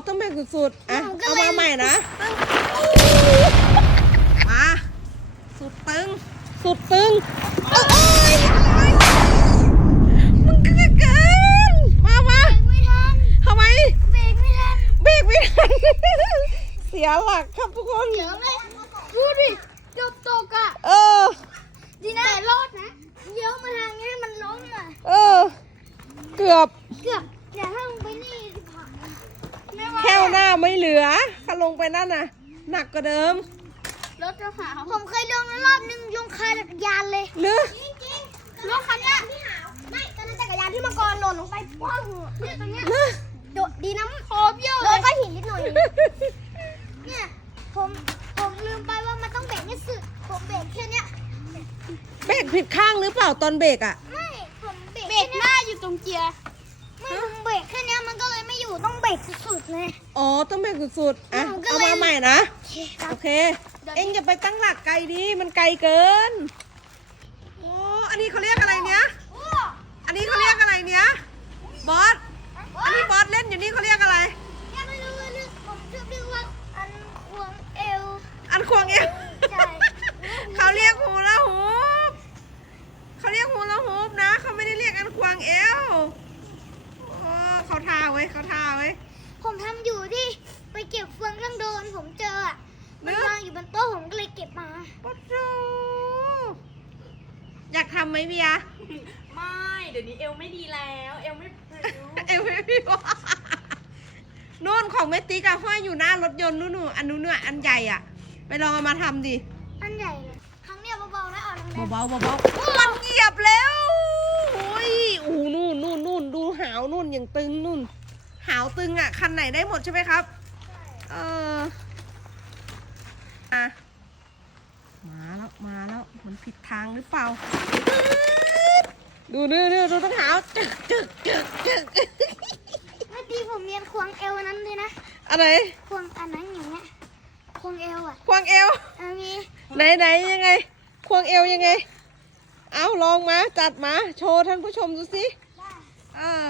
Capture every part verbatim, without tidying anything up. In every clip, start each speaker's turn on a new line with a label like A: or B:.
A: ต้องเบรกสุดๆอ่ะเอามาใหม่นะมาสุดตึงสุดตึงโอ้ยมึงก็เกินมามาทำไมเบรกไม่ทันเบรกไม่ทันเสียหลักครับทุกคน
B: เดี๋ยวเลยพูดดิจบตกอ่ะ
A: เออ
B: ดีนะแต่รอดนะเดี๋ยวมาทางนี้ให้มันล้มอ่ะ
A: เออเกือบ
B: เกือบอย่าถ้าลงไปนี่ผ่าน
A: แค่หน้าไม่เหลือถ้าลงไปนั่นน่ะหนักกว่าเดิม
B: รถจะหาผมเคยลงรอบนึงลงคาจักรยานเลย
A: หรือ
B: จริงๆรถคันนี้ไม่ตอนนั้นจักรยานที่มังกรหล่นลงไปป้องเนี่ยตรงเนี้ยโดดดีน้ำคอเบี้ยวเลยก็หินนิดหน่อยเนี่ยผมผมลืมไปว่ามันต้องเบรกให้สุดผมเบรกแค่เนี้ย
A: เบรกผิดข้างหรือเปล่าตอนเบรกอ่ะ
B: ไม่ผมเบรกเบรกหน้าอยู่ตรงเกียร์ไม่ผมเบรกแค่เนี้ยมันก็เลยไม่อยู่ต้องเบรกสุดๆเลย
A: อ๋อต้องเบรกสุดๆอ่ะเอามาใหม่นะโอเคเอ็งอย่าไปตั้งหลักไกลดิมันไกลเกินโอ้อันนี้เขาเรียกอะไรเนี้ยอันนี้เขาเรียกอะไรเนี้ยบอสอันนี้บอสเล่นอยู่นี่เขาเรียกอะไร
B: ยังไม่รู้เรื่องผมชอบเรียกว่าอันควงเอว
A: อันควงเอวเขาเรียกฮูลาฮูปเขาเรียกฮูลาฮูปนะเขาไม่ได้เรียกอันควงเอวโอ้เขาท่าไว้เขาท่าไว้
B: ผมทำอยู่ที่ไปเก็บเฟืองข้างโดนผมเจออ่ะมันวางอยู่บนโต๊ะผมก็เลยเก็บมา
A: ปะจูอยากทำไหมเบีย
C: ไม่เดี๋ยวนี้เอวไม่ดีแล้วเอวไม่
A: เอวไม่พี่วะนู่นของเมติกอะห้อยอยู่หน้ารถยนต์นู่นอันนู้นเนื้ออันใหญ่อะไปลองเอามาทำดิ
B: อันใหญ่เลยครั้งเนี้ยเบาๆนะอ่อนแรง
A: เบาๆเบาๆมันเหยียบแล้วโอ้ยโอ้นู่นนู่นนู่นดูหาวนู่นอย่างตึงนู่นหาวตึงอะคันไหนได้หมดใช่ไหมครับเอออะมาแล้วมาแล้วมันผิดทางหรือเปล่าดูนี่นี่ดูต้องหาวจึกจึกจึกจึก
B: เมื่อกี้ผมเรียนควงเอวนั้นเลยนะ
A: อะไร
B: ควงอันนั้นอย่างเงี้ยควงเอวอ่ะ
A: ควงเอว
B: อันนี้
A: ไหนไหนยังไงควงเอวยังไงเอาลองมาจัดมาโชว์ท่านผู้ชมดูสิอ่า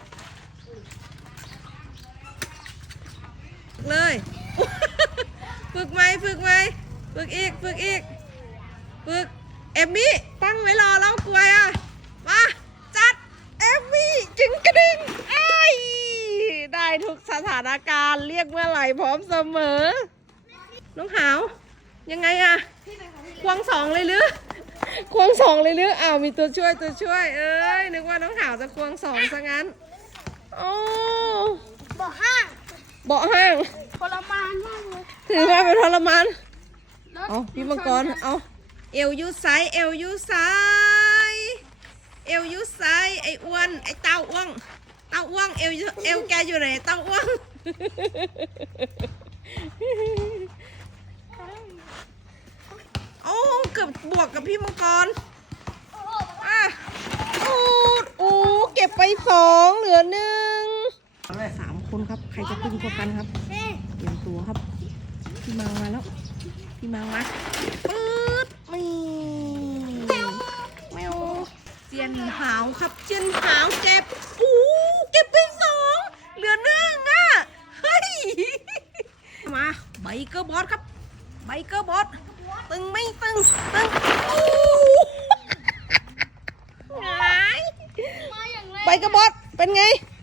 A: เลยฝึกไหมฝึกไหมฝึกอีกฝึกอีกฝึกเอมมี่ตั้งไว้รอแล้วกลัวอ่ะมาจัดเอมมี่จึงกระดิ่งไอ้ได้ทุกสถานการณ์เรียกเมื่อไหร่พร้อมเสมอน้องหาวยังไงอะควงสองเลยหรือควงสองเลยหรืออ้าวมีตัวช่วยตัวช่วยเอ้ยนึกว่าน้องหาวจะควงสองซะงั้นโอ้
B: เบาะห้าง
A: เบาะห้าง
B: ทรมานมากเลย
A: ถือว่าเป็นทรมานเอาพี่มังกรเอาเอวยูไซเอวยูไซเอวยูไซไอ้อ้วนไอ้เต้าอ้วงเต้าอ้วงเอวเอวแกอยู่ไหนเต้าอ้วงโอ้เกือบบวกกับพี่มังกรอ่ะโอ้โอ้เก็บไปสองเหลือหนึ่งสามคนครับใครจะตึงกว่ากันครับเตรียมตัวครับพี่มังมาแล้วพี่มังมาปื๊ดมีแมวเจียนหาวครับเจียนหาวเจ็บอู้เก็บไปสองเหลือหนึ่งอ่ะเฮ้ยมาไบเกอร์บอสครับไบเกอร์บอสตึงไม่ตึงตึงอู้หายไบเกอร์บอสเป็นไง